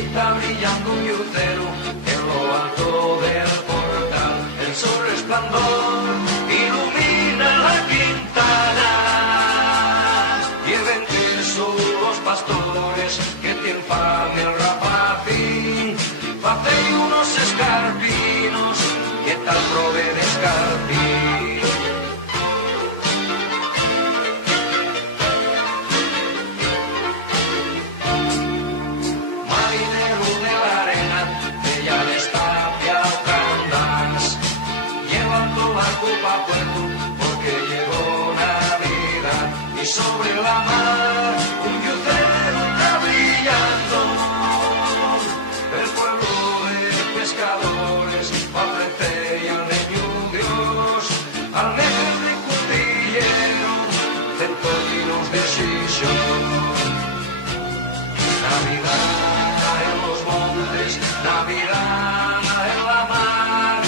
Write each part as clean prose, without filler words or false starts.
está brillando un lucero en lo alto del portal. El sol resplandor ilumina la quintana. Lleven son los pastores que tienen fame el rapacín. Facei unos escarpinos que tal prove de escarpín. Marinero de la arena, ella les tapia candans. Llevando barco pa' puerto porque llegó Navidad. Y sobre la mar un lucero está brillando. El pueblo de pescadores ofrece al niño Dios, al mejor ricudillero, centollinos de sisión. Navidad en los montes, Navidad en la mar,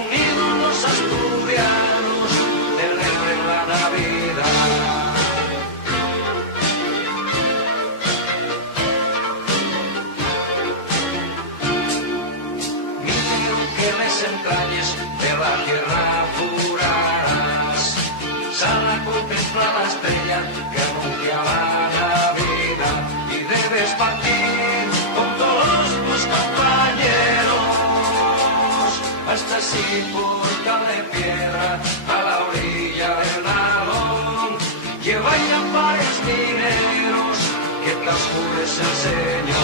unidos los asturianos, celebren la Navidad. Entrañes de la tierra jurarás, sal a contemplar la estrella que anuncia la Navidad y debes partir con todos tus compañeros hasta así por de piedra a la orilla del Nalón. Lleva ya pares mineros que transcurres el Señor.